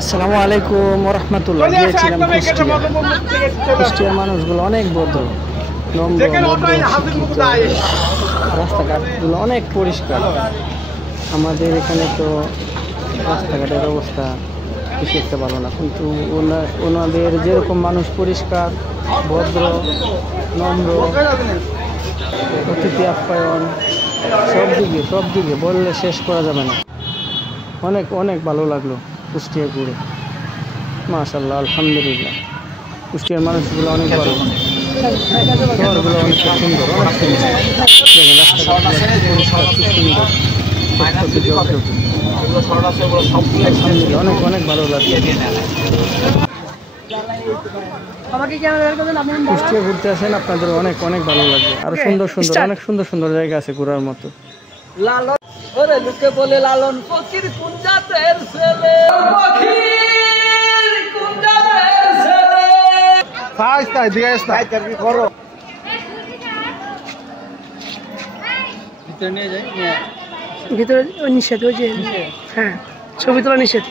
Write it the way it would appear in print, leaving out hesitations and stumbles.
আসসালামু আলাইকুম ওয়া রাহমাতুল্লাহ। গিয়েছিলাম কুষ্টিয়ার মানুষগুলো অনেক ভদ্র, নম্র, শিক্ষিত। রাস্তাঘাটগুলো অনেক পরিষ্কার। আমাদের এখানে তো রাস্তাঘাটের অবস্থা বেশি একটা ভালো না, কিন্তু ওনাদের যেরকম মানুষ পরিষ্কার, ভদ্র, নম্র, অতিথি আপ্যায়ন, সব দিকে বললে শেষ করা যাবে না। অনেক অনেক ভালো লাগলো কুষ্টিয়া ঘুরে, মাশাআল্লাহ, আলহামদুলিল্লাহ। কুষ্টিয়ার মানুষগুলো অনেক ভালো, শহরগুলো অনেক সুন্দর, অনেক সুন্দর। দেখেন রাস্তাঘাটগুলো পরিষ্কার, খুব সুন্দর, আলহামদুলিল্লাহ, অনেক অনেক ভালো লাগলো। কুষ্টিয়া ঘুরতে আসেন, আপনাদের অনেক অনেক ভালো লাগবে। আরো সুন্দর সুন্দর, অনেক সুন্দর সুন্দর জায়গা আছে ঘোরার মতো। লালন ওরে লোকে বলে লালন ফকির কোন জাতের ছেলে, ফকির কোন জাতের ছেলে। তাই দিকে তাই কি করো ভিতরে নিয়ে যাই, ভিতরে নিষেধ, ওই যে হ্যাঁ, ছবি তোলা নিষেধ।